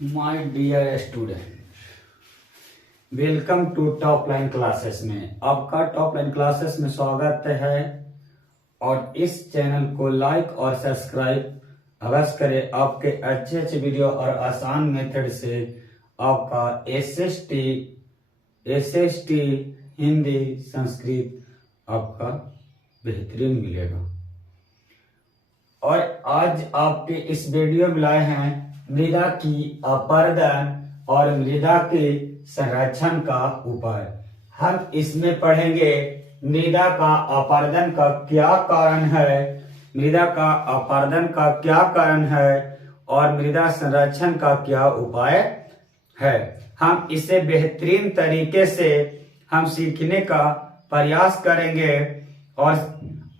My dear student, welcome to top line classes में आपका top line classes में स्वागत है। और इस चैनल को लाइक और सब्सक्राइब अवश्य करें। आपके अच्छे अच्छे वीडियो और आसान मेथड से आपका एसएसटी हिंदी संस्कृत आपका बेहतरीन मिलेगा। और आज आपके इस वीडियो में लाए हैं मृदा की अपर्दन और मृदा के संरक्षण का उपाय। हम इसमें पढ़ेंगे मृदा का अपर्दन का क्या कारण है, मृदा का अपर्दन का क्या कारण है और मृदा संरक्षण का क्या उपाय है। हम इसे बेहतरीन तरीके से हम सीखने का प्रयास करेंगे और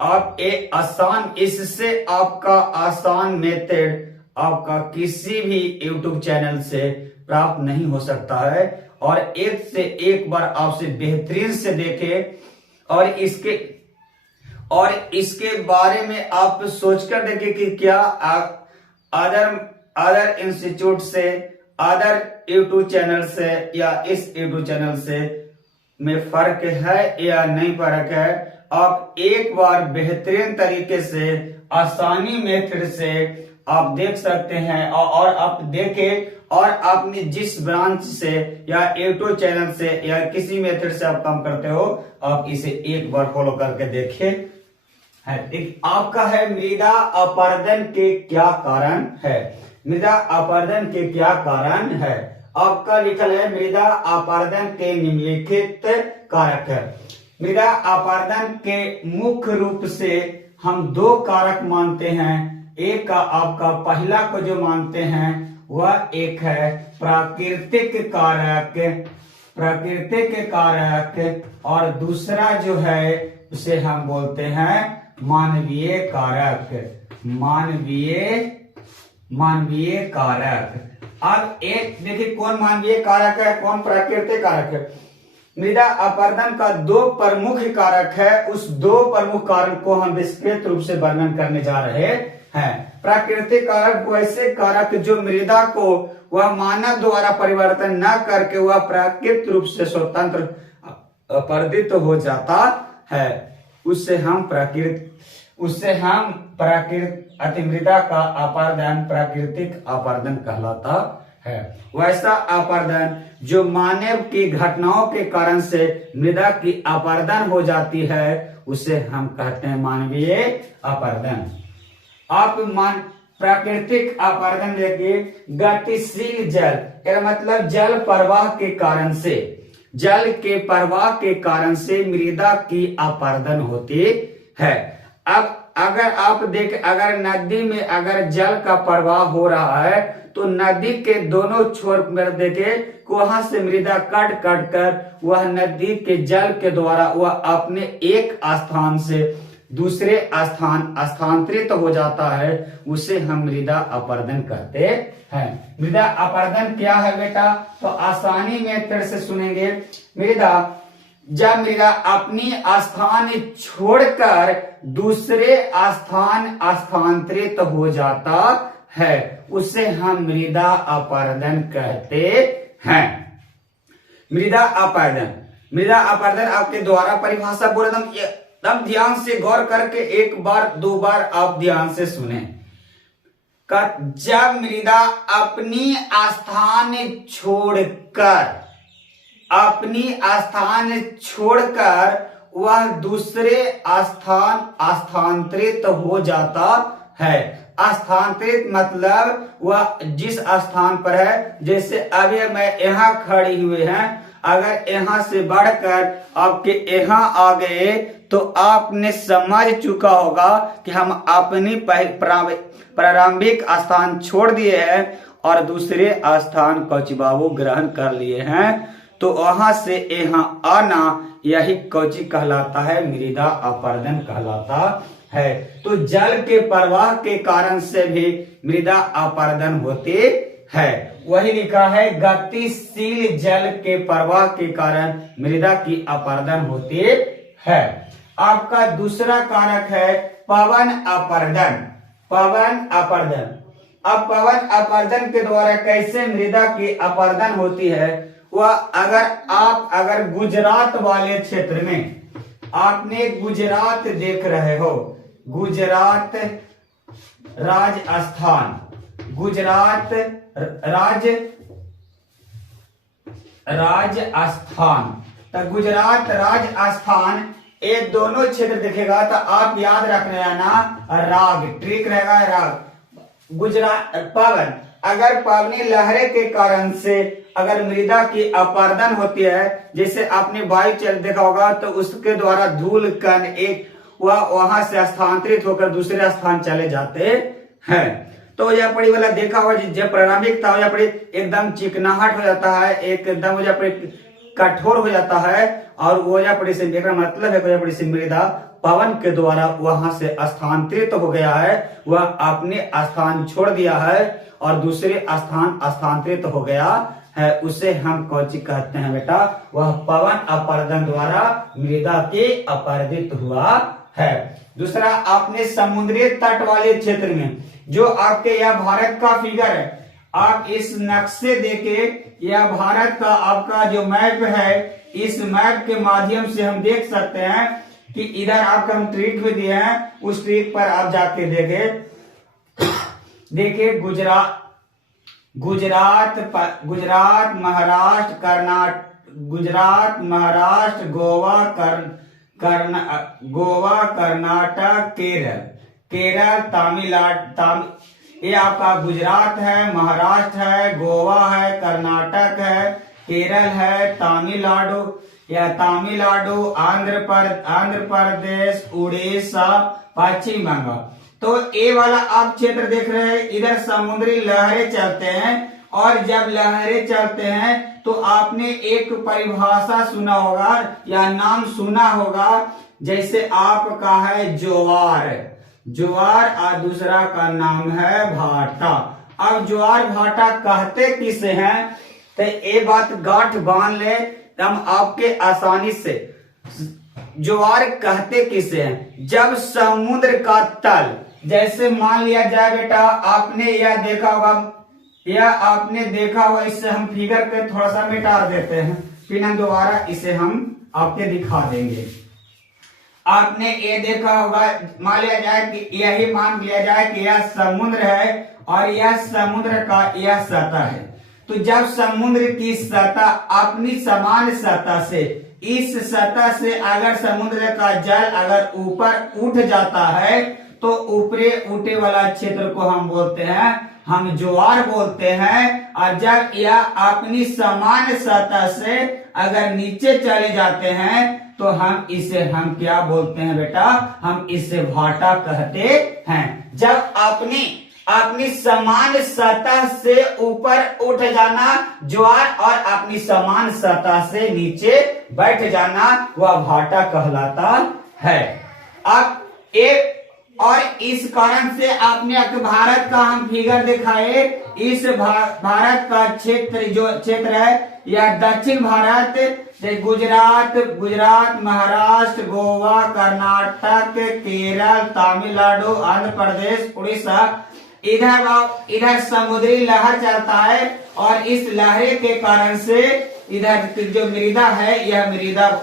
आप एक आसान, इससे आपका आसान मेथड आपका किसी भी YouTube चैनल से प्राप्त नहीं हो सकता है। और एक से एक बार आपसे बेहतरीन से देखें और इसके बारे में आप सोचकर देखें कि क्या अदर इंस्टीट्यूट से, अदर YouTube चैनल से या इस YouTube चैनल से में फर्क है या नहीं फर्क है। आप एक बार बेहतरीन तरीके से आसानी मेथड से आप देख सकते हैं और आप देखें और आपने जिस ब्रांच से या यूट्यूब चैनल से या किसी मेथड से आप काम करते हो, आप इसे एक बार फॉलो करके देखें। आपका है मृदा अपरदन के क्या कारण है। मृदा अपरदन के क्या कारण है आपका लिखल है मृदा अपरदन के निम्नलिखित कारक है। मृदा अपरदन के मुख्य रूप से हम दो कारक मानते हैं। एक का आपका पहला को जो मानते हैं वह एक है प्राकृतिक कारक और दूसरा जो है उसे हम बोलते हैं मानवीय कारक। अब एक देखिए कौन मानवीय कारक है, कौन प्राकृतिक कारक है। मृदा अपरदन का दो प्रमुख कारक है, उस दो प्रमुख कारक को हम विस्तृत रूप से वर्णन करने जा रहे हैं। प्राकृतिक कारक वैसे कारक जो मृदा को वह मानव द्वारा परिवर्तन न करके वह प्राकृतिक रूप से स्वतंत्र अपरदित हो जाता है, उससे हम मृदा का अपरदन प्राकृतिक अपरदन कहलाता है। वैसा अपरदन जो मानव की घटनाओं के कारण से मृदा की अपरदन हो जाती है उसे हम कहते हैं मानवीय अपरदन। आप प्राकृतिक अपरदन देखिए, गतिशील जल का मतलब जल प्रवाह के कारण से, जल के प्रवाह के कारण से मृदा की अपरदन होती है। अब अगर आप अगर नदी में अगर जल का प्रवाह हो रहा है तो नदी के दोनों छोर पर देखे वहां से मृदा कट कर वह नदी के जल के द्वारा वह अपने एक स्थान से दूसरे स्थान स्थानांतरित हो जाता है, उसे हम मृदा अपरदन कहते हैं। मृदा अपरदन क्या है बेटा, तो आसानी में फिर से सुनेंगे। जब मृदा अपनी स्थान छोड़कर दूसरे स्थान स्थानांतरित हो जाता है उसे हम मृदा अपरदन कहते हैं। मृदा अपरदन आपके द्वारा परिभाषा बोल तब ध्यान से गौर करके एक बार दो बार आप ध्यान से सुने। जब मृदा अपनी स्थान छोड़कर वह दूसरे स्थान स्थानांतरित हो जाता है। स्थानांतरित मतलब वह जिस स्थान पर है, जैसे अभी मैं यहाँ खड़ी हुए हैं, अगर यहाँ से बढ़कर आपके यहाँ आ गए तो आपने समझ चुका होगा कि हम अपनी प्रारंभिक स्थान छोड़ दिए हैं और दूसरे स्थान कौचिबाबू ग्रहण कर लिए हैं, तो वहां से यहाँ आना यही कौची कहलाता है, मृदा अपरदन कहलाता है। तो जल के प्रवाह के कारण से भी मृदा अपरदन होती है। वही लिखा है गतिशील जल के प्रवाह के कारण मृदा की अपरदन होती है। आपका दूसरा कारक है पवन अपरदन। अब पवन अपरदन के द्वारा कैसे मृदा की अपरदन होती है, वह अगर गुजरात वाले क्षेत्र में आपने गुजरात देख रहे हो, गुजरात राजस्थान, गुजरात राजस्थान, तो गुजरात राजस्थान ये दोनों क्षेत्र देखेगा तो आप याद रखने आना राग, ट्रिक रहेगा राग। गुजरात पवन, अगर पवनी लहरें के कारण से अगर मृदा की अपरदन होती है, जैसे आपने वायु चल देखा होगा तो उसके द्वारा धूल कण एक वह वहां से स्थानांतरित होकर दूसरे स्थान चले जाते हैं, तो यह पड़ी वाला देखा हुआ जब प्रारंभिक था, पड़ी एकदम चिकनाहट हो जाता है, एकदम हो जाए कठोर हो जाता है, और वो पड़ी से मतलब है पड़ी से मृदा पवन के द्वारा वहां से स्थानांतरित हो गया है, वह अपने स्थान छोड़ दिया है और दूसरे स्थान स्थानांतरित हो गया है, उसे हम कौची कहते हैं बेटा, वह पवन अपरदन द्वारा मृदा के अपरदित हुआ है। दूसरा, आपने समुद्री तट वाले क्षेत्र में जो आपके यह भारत का फिगर है, आप इस नक्शे देखे, यह भारत का आपका जो मैप है, इस मैप के माध्यम से हम देख सकते हैं कि इधर आपका हम ट्रिक भी दिए हैं, उस ट्रिक पर आप जाके देखिए गुजरात, महाराष्ट्र, कर्नाटक, गुजरात, महाराष्ट्र, गोवा, कर्नाटक, केरल, तमिलनाडु, ये आपका गुजरात है, महाराष्ट्र है, गोवा है, कर्नाटक है, केरल है, तमिलनाडु, आंध्र प्रदेश, उड़ीसा, पश्चिम बंगाल। तो ये वाला आप क्षेत्र देख रहे हैं, इधर समुद्री लहरें चलते हैं, और जब लहरें चलते हैं तो आपने एक परिभाषा सुना होगा या नाम सुना होगा, जैसे आपका है ज्वार और दूसरा का नाम है भाटा। अब ज्वार भाटा कहते किसे हैं, तो ये बात गांठ बांध ले हम आपके आसानी से। ज्वार कहते किसे हैं, जब समुद्र का तल, जैसे मान लिया जाए बेटा आपने यह देखा होगा, इससे हम फिगर पे थोड़ा सा मिटा देते हैं, फिर हम दोबारा इसे हम आपके दिखा देंगे। आपने ये देखा होगा, मान लिया जाए कि मान लिया जाए कि यह समुद्र है और यह समुद्र का यह सतह है। तो जब समुद्र की सतह अपनी समान सतह से, इस सतह से अगर समुद्र का जल अगर ऊपर उठ जाता है, तो ऊपरे उठे वाला क्षेत्र को हम बोलते हैं, हम ज्वार बोलते हैं। और जब यह अपनी समान सतह से अगर नीचे चले जाते हैं, तो हम क्या बोलते हैं बेटा, हम इसे भाटा कहते हैं। जब अपनी समान सतह से ऊपर उठ जाना ज्वार, और अपनी समान सतह से नीचे बैठ जाना, वह भाटा कहलाता है। अब और इस कारण से आपने भारत का हम फिगर दिखाए, इस भारत का क्षेत्र है यह दक्षिण भारत, गुजरात, महाराष्ट्र, गोवा, कर्नाटक, केरल, तमिलनाडु, आंध्र प्रदेश, उड़ीसा, इधर समुद्री लहर चलता है, और इस लहरे के कारण से इधर जो मृदा है, यह मृदा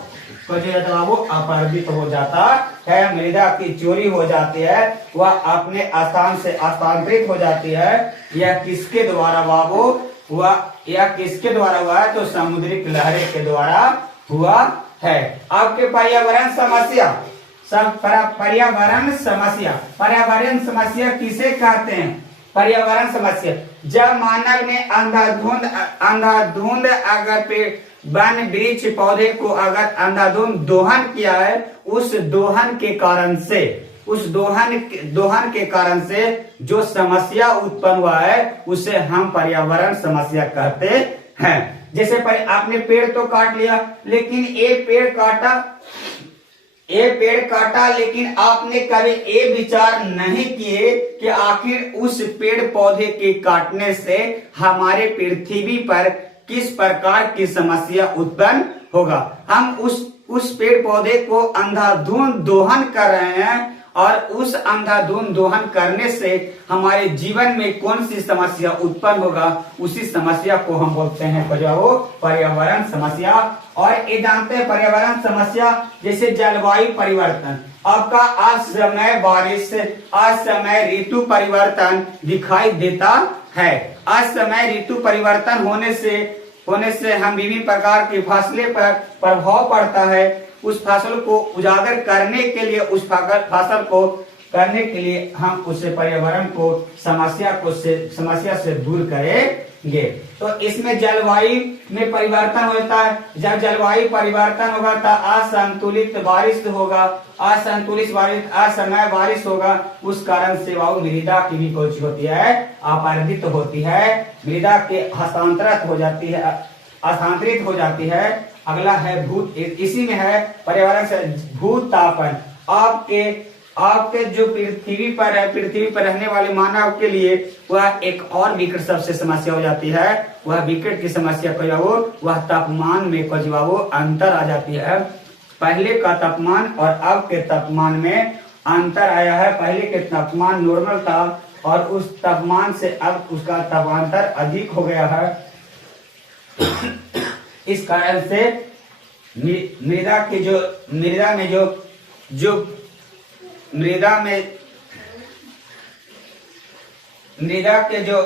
वो अपरदित हो जाता है, मृदा की चोरी हो जाती है, वह अपने स्थान से स्थानांतरित हो जाती है। यह किसके द्वारा यह किसके द्वारा हुआ है, तो समुद्री लहरें के द्वारा हुआ है। आपके पर्यावरण समस्या किसे कहते हैं, पर्यावरण समस्या, जब मानव ने अंधाधुंध अगर वन वृक्ष पौधे को अगर अंधाधुंध दोहन किया है, उस दोहन के कारण से जो समस्या उत्पन्न हुआ है, उसे हम पर्यावरण समस्या कहते हैं। जैसे आपने पेड़ तो काट लिया, लेकिन ये पेड़ काटा, लेकिन आपने कभी ये विचार नहीं किए कि आखिर उस पेड़ पौधे के काटने से हमारे पृथ्वी पर किस प्रकार की समस्या उत्पन्न होगा। हम उस पेड़ पौधे को अंधाधुंध दोहन कर रहे हैं, और उस अंधाधुंध दोहन करने से हमारे जीवन में कौन सी समस्या उत्पन्न होगा, उसी समस्या को हम बोलते हैं जो वो पर्यावरण समस्या। और ये जानते हैं पर्यावरण समस्या जैसे जलवायु परिवर्तन, आपका असमय बारिश, असमय ऋतु परिवर्तन दिखाई देता है। असमय ऋतु परिवर्तन होने से हम विभिन्न प्रकार की फसलें पर प्रभाव पड़ता है। उस फसल को उजागर करने के लिए, उस फसल को करने के लिए हम उससे पर्यावरण को समस्या से दूर करेंगे। तो इसमें जलवायु में परिवर्तन होता है। जब जलवायु परिवर्तन होगा तो असंतुलित बारिश होगा, असंतुलित बारिश, असमय बारिश होगा। उस कारण से वायु मृदा की भी कुछ होती है, अपरदित होती है, मृदा के हस्तांतरित हो जाती है, स्थानांतरित हो जाती है। अगला है भूत, इसी में है पर्यावरण से भूतापन। आपके जो पृथ्वी पर है, पृथ्वी पर रहने वाले मानव के लिए वह एक और विकट सबसे समस्या हो जाती है। वह विकट की समस्या वह तापमान में वो अंतर आ जाती है। पहले का तापमान और अब के तापमान में अंतर आया है। पहले के तापमान नॉर्मल था और उस तापमान से अब उसका तापांतर अधिक हो गया है। इस कारण से मृदा के जो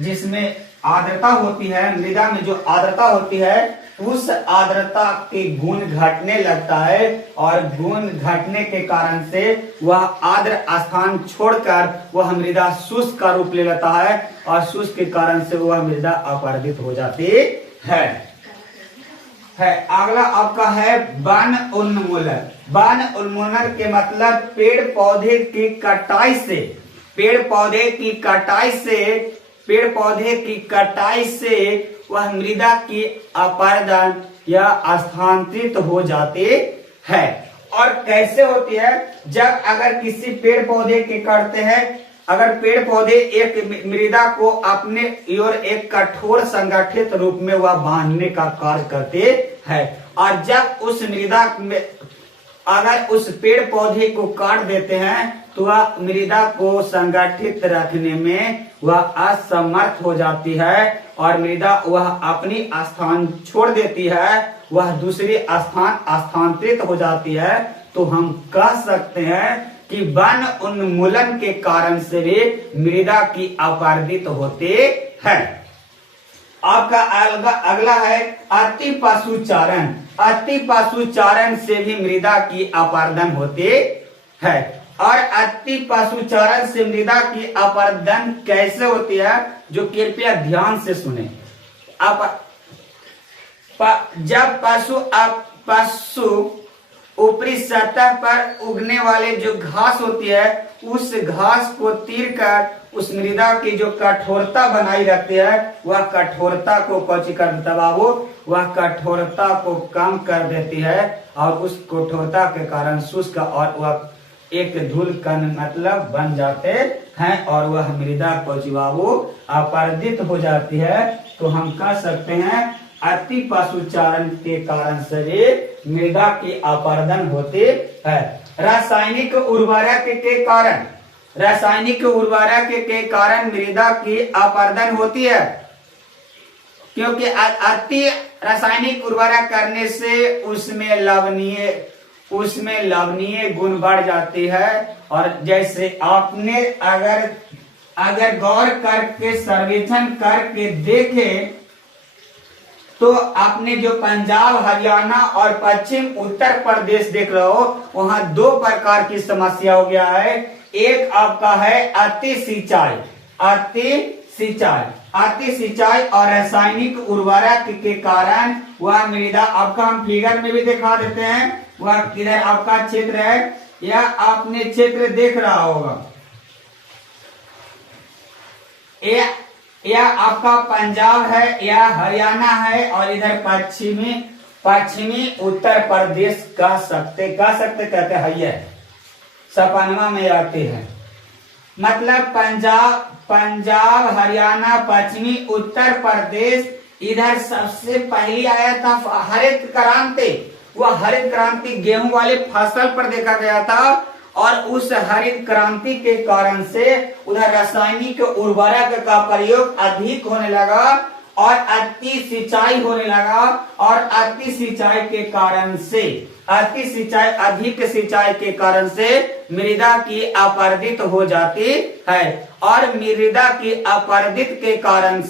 जिसमें आर्द्रता होती है, मृदा में जो आर्द्रता होती है, उस आर्द्रता के गुण घटने लगता है और गुण घटने के कारण से वह आर्द्र स्थान छोड़कर वह मृदा शुष्क का रूप ले लेता है और शुष्क के कारण से वह मृदा अपरदित हो जाती है। अगला आपका है वन उन्मूलन। वन उन्मूलन के मतलब पेड़ पौधे की कटाई से वह मृदा की अपरदन या स्थानांतरित हो जाते हैं। और कैसे होती है, जब अगर किसी पेड़ पौधे के काटते हैं, अगर पेड़ पौधे एक मृदा को अपने ओर एक कठोर संगठित रूप में वह बांधने का कार्य करते हैं, और जब उस मृदा में अगर उस पेड़ पौधे को काट देते हैं तो वह मृदा को संगठित रखने में वह असमर्थ हो जाती है और मृदा वह अपनी स्थान छोड़ देती है, वह दूसरी स्थान स्थानांतरित हो जाती है। तो हम कह सकते हैं कि वन उन्मूलन के कारण से भी मृदा की अपरदित होते हैं। आपका अगला है अति पशुचारण। अति पशुचारण से भी मृदा की अपरदन होते है। और अति पशुचारण से मृदा की अपरदन कैसे होती है, जो कृपया ध्यान से सुने। जब पशु ऊपरी सतह पर उगने वाले जो घास होती है, उस घास को तीर कर उस मृदा की जो कठोरता बनाई रखती है, वह कठोरता को वह कठोरता को कम कर देती है और उस कठोरता के कारण शुष्क और वह एक धूल कण मतलब बन जाते हैं और वह मृदा को अपरदित हो जाती है। तो हम कह सकते हैं अति पशुचारण के कारण से मृदा की अपरदन होती है। रासायनिक उर्वरक के कारण मृदा की अपरदन होती है, क्योंकि अति रासायनिक उर्वरक करने से उसमें लवणीय गुण बढ़ जाती है। और जैसे आपने अगर गौर करके सर्वेक्षण करके देखे तो आपने जो पंजाब, हरियाणा और पश्चिम उत्तर प्रदेश देख रहे हो, वहां दो प्रकार की समस्या हो गया है। एक आपका है अति सिंचाई और रासायनिक उर्वरक के कारण वह मृदा, आपका हम फिगर में भी दिखा देते हैं, वह किधर आपका क्षेत्र है, या आपने क्षेत्र देख रहा होगा, या आपका पंजाब है या हरियाणा है और इधर पश्चिमी उत्तर प्रदेश कहते है, सपनवा में आते हैं। मतलब पंजाब, हरियाणा, पश्चिमी उत्तर प्रदेश, इधर सबसे पहले आया था हरित क्रांति। वह हरित क्रांति गेहूं वाले फसल पर देखा गया था और उस हरित क्रांति के कारण से उधर रासायनिक उर्वरक का प्रयोग अधिक होने लगा और अति सिंचाई होने लगा, और अति सिंचाई के कारण से अधिक सिंचाई के कारण से मृदा की अपरदित हो जाती है, और मृदा की अपरदित के कारण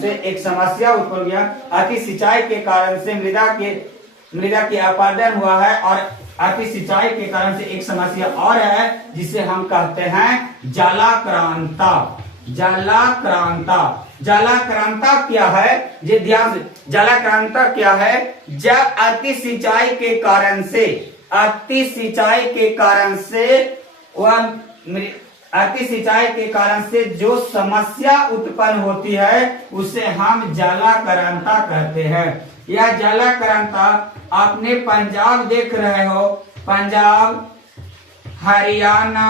से एक समस्या उत्पन्न हुआ। अति सिंचाई के कारण से मृदा की अपरदन हुआ है, और अति सिंचाई के कारण से एक समस्या और है जिसे हम कहते हैं जलाक्रांता। जलाक्रांता क्या है, ये ध्यान से, जलाक्रांता क्या है? जब अति सिंचाई के कारण से जो समस्या उत्पन्न होती है उसे हम जलाक्रांता कहते हैं। यह जलाक्रांता आपने पंजाब देख रहे हो, पंजाब, हरियाणा,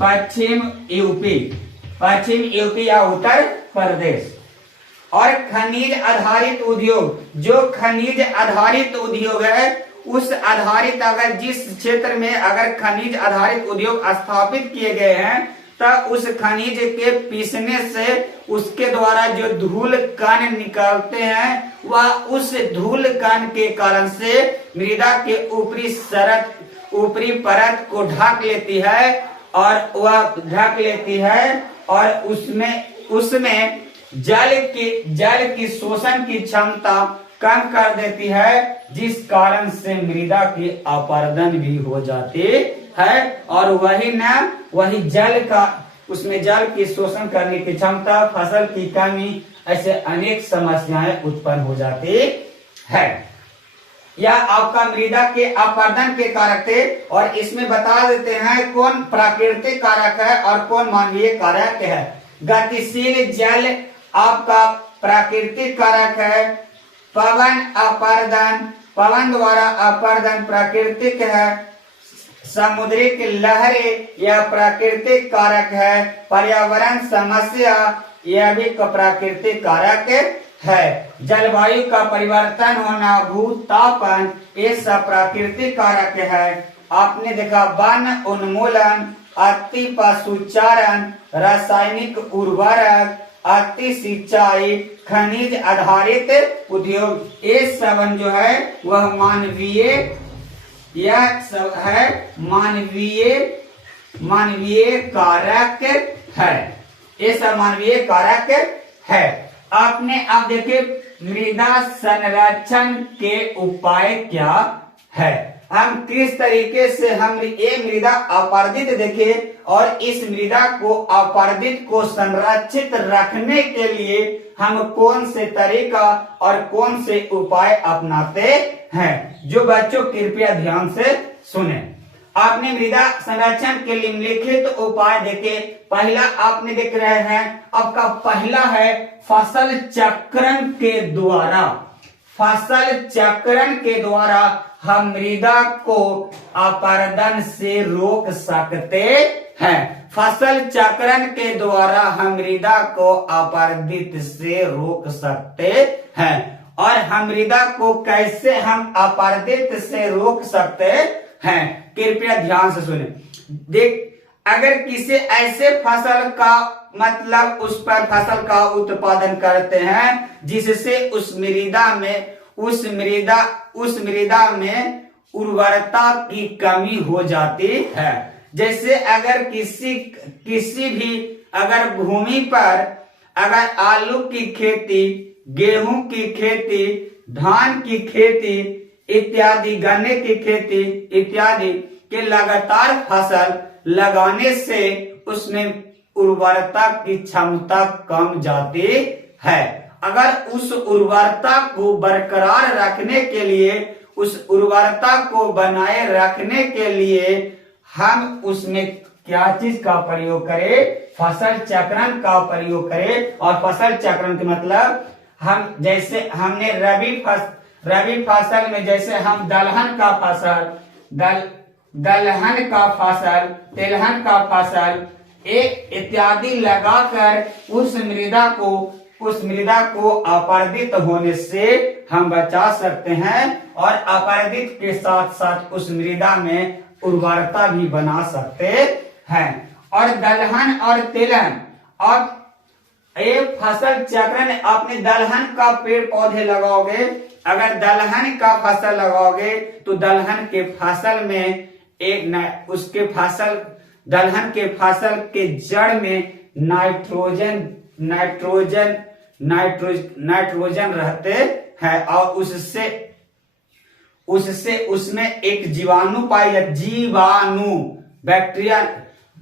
पश्चिम यूपी या उत्तर प्रदेश, और खनिज आधारित उद्योग, जो खनिज आधारित उद्योग है उस आधारित, अगर जिस क्षेत्र में अगर खनिज आधारित उद्योग स्थापित किए गए हैं तब उस खनिज के पीसने से उसके द्वारा जो धूल कण निकलते हैं वह उस धूल कण के कारण से मृदा के ऊपरी परत को ढक लेती है, और उसमें जल की शोषण की क्षमता कम कर देती है, जिस कारण से मृदा की अपरदन भी हो जाती है, और वही उसमें जल की शोषण करने की क्षमता, फसल की कमी, ऐसे अनेक समस्याएं उत्पन्न हो जाती है। यह आपका मृदा के अपरदन के कारक थे, और इसमें बता देते हैं कौन प्राकृतिक कारक है और कौन मानवीय कारक है। गतिशील जल आपका प्राकृतिक कारक है। पवन द्वारा अपरदन प्राकृतिक है। समुद्रिक लहरें यह प्राकृतिक कारक है। पर्यावरण समस्या यह भी प्राकृतिक कारक है। जलवायु का परिवर्तन होना, भूतापन, ये सब प्राकृतिक कारक है। आपने देखा वन उन्मूलन, अति पशुचारण, रासायनिक उर्वरक, अति सिंचाई, खनिज आधारित उद्योग, ये सब जो है वह मानवीय कारक है। ये सब मानवीय कारक है। आपने अब देखे मृदा संरक्षण के उपाय क्या है। हम किस तरीके से हम ये मृदा अपरदित देखे, और इस मृदा को अपरदित को संरक्षित रखने के लिए हम कौन से तरीका और कौन से उपाय अपनाते हैं, जो बच्चों कृपया ध्यान से सुने। आपने मृदा संरक्षण के निम्नलिखित उपाय देखे। पहला आपने देख रहे हैं, आपका पहला है फसल चक्रण के द्वारा हम मृदा को अपरदन से रोक सकते हैं। फसल चक्रण के द्वारा हम मृदा को अपरदित से रोक सकते हैं। और हम मृदा को कैसे हम अपरदित से रोक सकते हैं, कृपया ध्यान से सुने। देख, अगर किसी ऐसे फसल का मतलब उस पर फसल का उत्पादन करते हैं जिससे उस मृदा में उर्वरता की कमी हो जाती है। जैसे अगर किसी भी अगर भूमि पर अगर आलू की खेती, गेहूं की खेती, धान की खेती इत्यादि, गन्ने की खेती इत्यादि के लगातार फसल लगाने से उसमें उर्वरता की क्षमता कम जाती है। अगर उस उर्वरता को बरकरार रखने के लिए, उस उर्वरता को बनाए रखने के लिए हम उसमें क्या चीज का प्रयोग करें, फसल चक्रण का प्रयोग करें। और फसल चक्रण के मतलब हम जैसे हमने रबी फसल में जैसे हम दलहन का फसल, तिलहन का फसल, इत्यादि लगाकर उस मृदा को अपरदित होने से हम बचा सकते हैं और अपरदित के साथ साथ उस मृदा में उर्वरता भी बना सकते हैं। और दलहन और तिलहन, और एक फसल चक्रण, अपने दलहन का पेड़ पौधे लगाओगे, अगर दलहन का फसल लगाओगे तो दलहन के फसल में दलहन के फसल के जड़ में नाइट्रोजन रहते हैं और उससे उसमें एक जीवाणु पाई जाती,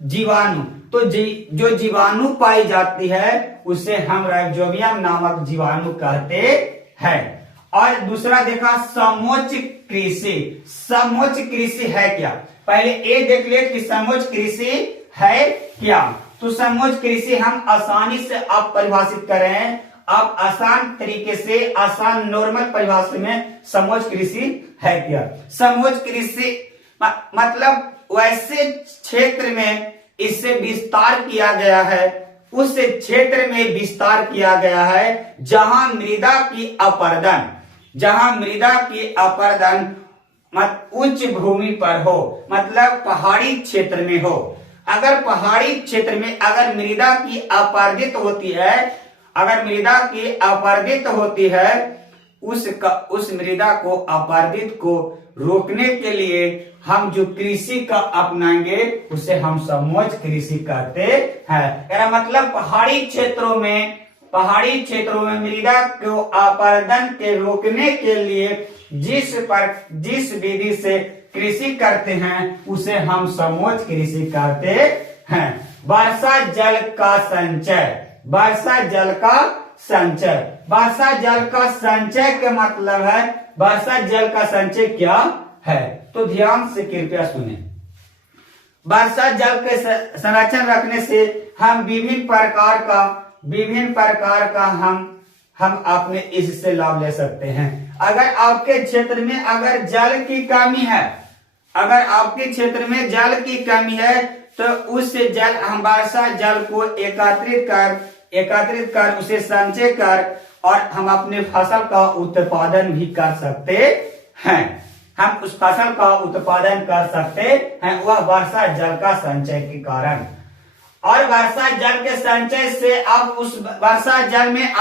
जीवाणु तो जो जीवाणु पाई जाती है उसे हम राइजोबियम नामक जीवाणु कहते हैं। और दूसरा देखा समोच्च कृषि। समोच्च कृषि है क्या, पहले ये देख ले कि समोच्च कृषि है क्या। तो समोच्च कृषि हम आसानी से आप परिभाषित कर रहे हैं, आप आसान तरीके से, आसान नॉर्मल परिभाषा में समोच्च कृषि है क्या। समोच्च कृषि मतलब वैसे क्षेत्र में इससे विस्तार किया गया है, उस क्षेत्र में विस्तार किया गया है जहां मृदा की अपरदन उच्च भूमि पर हो, मतलब पहाड़ी क्षेत्र में हो। अगर पहाड़ी क्षेत्र में अगर मृदा की अपरदित होती है, उस मृदा को अपरदित को रोकने के लिए हम जो कृषि का अपनाएंगे उसे हम समोच्च कृषि कहते हैं। मतलब पहाड़ी क्षेत्रों में मृदा को अपरदन के रोकने के लिए जिस विधि से कृषि करते हैं उसे हम समोच्च कृषि कहते हैं। वर्षा जल का संचय का मतलब है, वर्षा जल का संचय क्या है, तो ध्यान से कृपया सुने। वर्षा जल के संरक्षण रखने से हम विभिन्न प्रकार का हम अपने इससे लाभ ले सकते हैं। अगर आपके क्षेत्र में अगर जल की कमी है तो उससे हम वर्षा जल को एकत्रित कर उसे संचय कर और हम अपने फसल का उत्पादन भी कर सकते हैं। हम उस फसल का उत्पादन कर सकते हैं वह वर्षा जल का संचय के कारण। और वर्षा जल के संचय से अब उस वर्षा जल में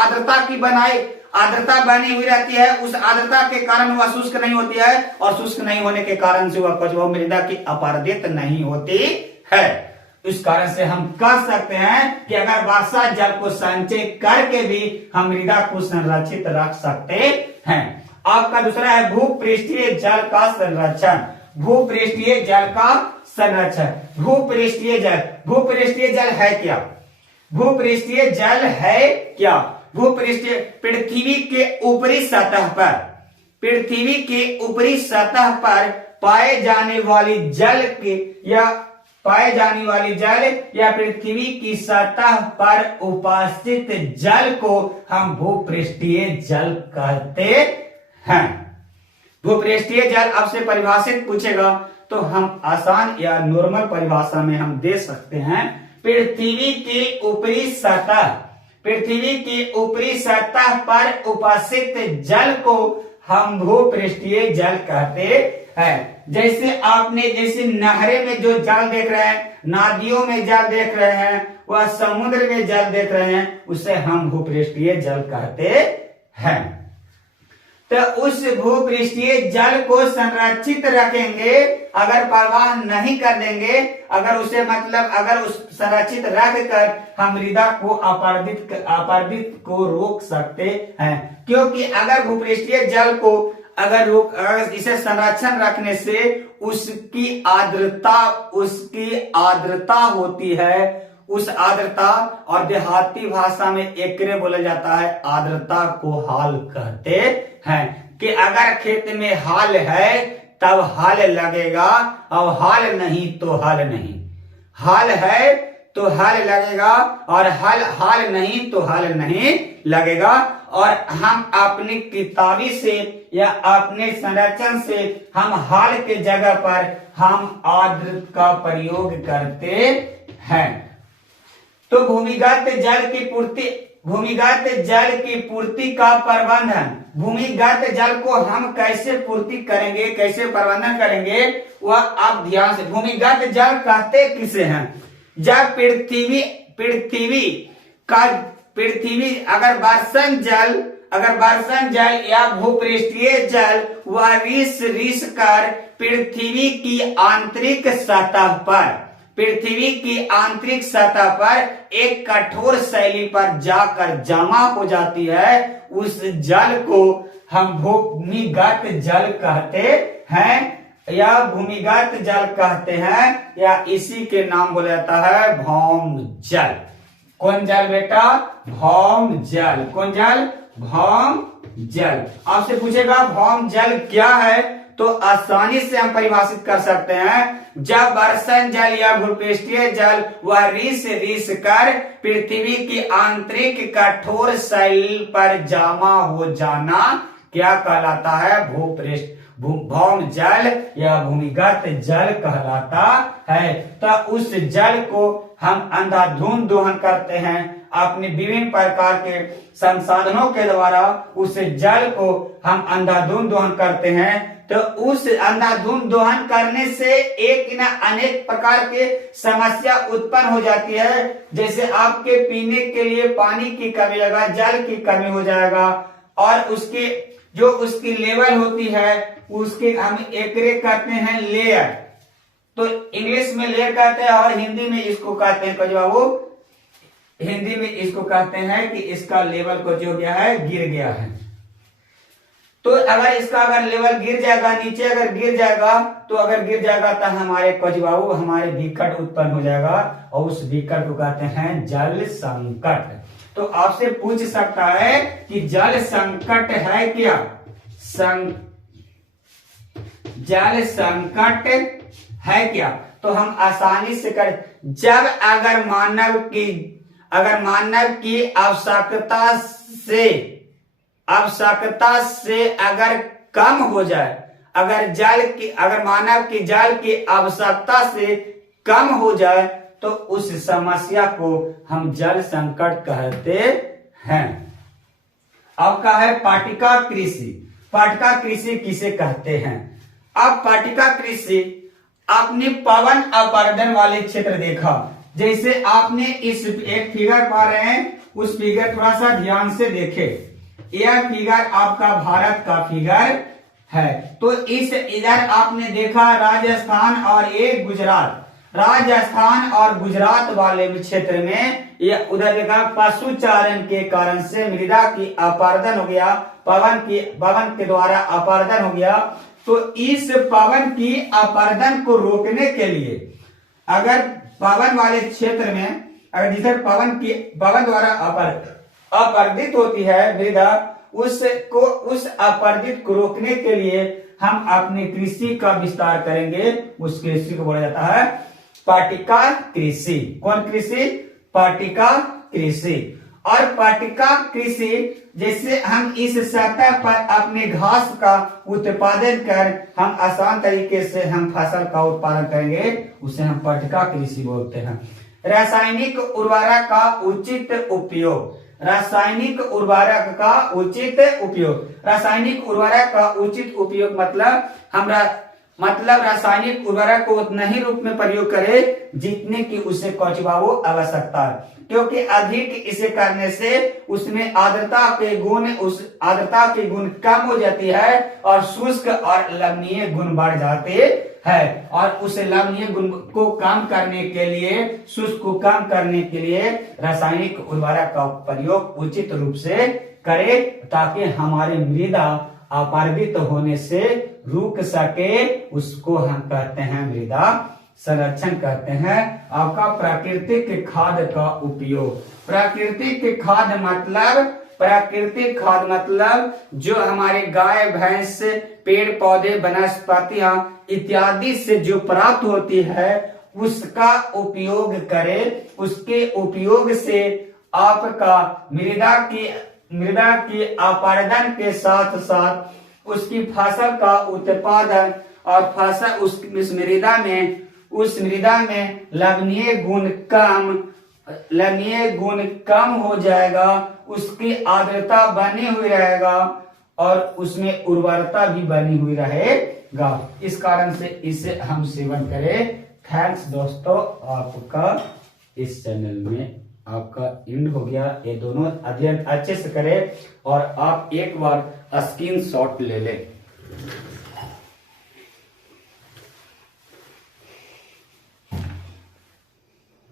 आर्द्रता बनी हुई रहती है, उस आर्द्रता के कारण वह शुष्क नहीं होती है और शुष्क नहीं होने के कारण से वह मृदा की अपरदित नहीं होती है। इस कारण से हम कह सकते हैं कि अगर वर्षा जल को संचय करके भी हम मृदा को संरक्षित रख सकते हैं। आपका दूसरा है भूपृष्ठीय जल का संरक्षण। भूपृष्ठीय जल है क्या? भूपृष्ठीय पृथ्वी के ऊपरी सतह पर पाए जाने वाली जल या पृथ्वी की सतह पर उपस्थित जल को हम भूपृष्ठीय जल कहते हैं। भूपृष्ठीय जल आपसे परिभाषित पूछेगा तो हम आसान या नॉर्मल परिभाषा में हम दे सकते हैं, पृथ्वी की ऊपरी सतह पर उपस्थित जल को हम भूपृष्ठीय जल कहते हैं। जैसे नहरे में जो जल देख रहे हैं, नदियों में जल देख रहे हैं, वह समुद्र में जल देख रहे हैं, उसे हम भूपृष्ठीय जल कहते हैं। तो उस भूपृष्ठीय जल को संरक्षित रखेंगे, अगर प्रवाह नहीं कर देंगे, अगर उस संरक्षित रख कर हम मृदा को अपरदित को रोक सकते हैं। क्योंकि अगर भूपृष्ठीय जल को अगर इसे संरक्षण रखने से उसकी आर्द्रता होती है, उस आर्द्रता, और देहाती भाषा में एकरे बोला जाता है, आर्द्रता को हाल कहते हैं। कि अगर खेत में हाल है तब हाल लगेगा और हाल नहीं तो हाल नहीं, हाल है तो हाल लगेगा और हाल नहीं तो हाल नहीं लगेगा। और हम अपनी किताबी से या अपने संरक्षण से हम हाल के जगह पर हम आर्द्र का प्रयोग करते हैं। तो भूमिगत जल की पूर्ति का प्रबंधन, भूमिगत जल को हम कैसे पूर्ति करेंगे, कैसे प्रबंधन करेंगे, वह आप ध्यान से। भूमिगत जल कहते किसे हैं? जब पृथ्वी अगर वर्षण जल या भूपृष्ठीय जल वह रिस कर पृथ्वी की आंतरिक सतह पर एक कठोर शैली पर जाकर जमा हो जाती है, उस जल को हम भूमिगत जल कहते हैं या भूमिगत जल कहते हैं, या इसी के नाम बोला जाता है भौम जल। कौन जल बेटा? भौम जल। कौन जल? भौम जल। आपसे पूछेगा भौम जल क्या है, तो आसानी से हम परिभाषित कर सकते हैं, जब वर्षण जल या भूपृष्ठीय जल वह रिस कर पृथ्वी की आंतरिक कठोर शैल पर जमा हो जाना क्या कहलाता है? भौम जल या भूमिगत जल कहलाता है। तो उस जल को हम अंधाधुंध दोहन करते हैं अपने विभिन्न प्रकार के संसाधनों के द्वारा, उस जल को हम अंधाधुंध दोहन करते हैं। तो उस अंधाधुंध दोहन करने से एक न अनेक प्रकार के समस्या उत्पन्न हो जाती है, जैसे आपके पीने के लिए पानी की कमी होगा, जल की कमी हो जाएगा, और उसकी लेवल होती है उसके हम एकरे कहते हैं लेयर। तो इंग्लिश में लेयर कहते हैं और हिंदी में इसको कहते हैं हिंदी में इसको कहते हैं कि इसका लेवल को जो गया है गिर गया है। तो अगर लेवल गिर जाएगा, नीचे अगर गिर जाएगा तो हमारे विकट उत्पन्न हो जाएगा, और उस विकट को कहते हैं जल संकट। तो आपसे पूछ सकता है कि जल संकट है क्या? जल संकट है क्या? तो हम आसानी से जब अगर मानव की आवश्यकता से अगर कम हो जाए, अगर मानव की जल की आवश्यकता से कम हो जाए, तो उस समस्या को हम जल संकट कहते हैं। अब का है पाटिका कृषि। पाटिका कृषि किसे कहते हैं? अब पाटिका कृषि आपने पवन अपर्दन वाले क्षेत्र देखा, जैसे आपने इस एक फिगर पा रहे हैं, उस फिगर थोड़ा सा ध्यान से देखे। यह फिगर आपका भारत का फिगर है। तो इधर आपने देखा राजस्थान और एक गुजरात, राजस्थान और गुजरात वाले क्षेत्र में यह उधर देखा पशुचारण के कारण से मृदा की अपरदन हो गया, पवन के द्वारा अपरदन हो गया। तो इस पवन की अपरदन को रोकने के लिए, अगर पवन वाले क्षेत्र में जिधर पवन द्वारा अपरदित होती है मृदा, उस अपरदित को रोकने के लिए हम अपनी कृषि का विस्तार करेंगे। उस कृषि को बोला जाता है पाटिका कृषि। कौन कृषि? पाटिका कृषि। और पाटिका कृषि जैसे हम इस सतह पर अपने घास का उत्पादन कर हम आसान तरीके से हम फसल का उत्पादन करेंगे, उसे हम पाटिका कृषि बोलते हैं। रासायनिक उर्वरक का उचित उपयोग। रासायनिक उर्वरक का उचित उपयोग मतलब रासायनिक उर्वरक को उतना ही रूप में प्रयोग करे जितने की उसे आवश्यकता है, क्योंकि अधिक इसे करने से उसमें आर्द्रता के गुण कम हो जाती है और शुष्क और लवणीय गुण बढ़ जाते हैं। और उस लवणीय गुण को कम करने के लिए, शुष्क को कम करने के लिए रासायनिक उर्वरक का प्रयोग उचित रूप से करे, ताकि हमारी मृदा अपरदित होने से रुक सके। उसको हम कहते हैं मृदा संरक्षण कहते हैं। आपका प्राकृतिक खाद का उपयोग। प्राकृतिक खाद मतलब जो हमारे गाय भैंस पेड़ पौधे वनस्पतियां इत्यादि से जो प्राप्त होती है उसका उपयोग करें। उसके उपयोग से आपका मृदा की अपरदन के साथ साथ उसकी फसल का उत्पादन और फसल उस मृदा में लवणीय गुण कम लवणीय गुण कम हो जाएगा, उसकी आर्द्रता बनी हुई रहेगा और उसमें उर्वरता भी बनी हुई रहेगा। इस कारण से इसे हम सेवन करें। थैंक्स दोस्तों, आपका इस चैनल में आपका इंड हो गया। ये दोनों अध्ययन अच्छे से करें और आप एक बार स्क्रीनशॉट ले लें।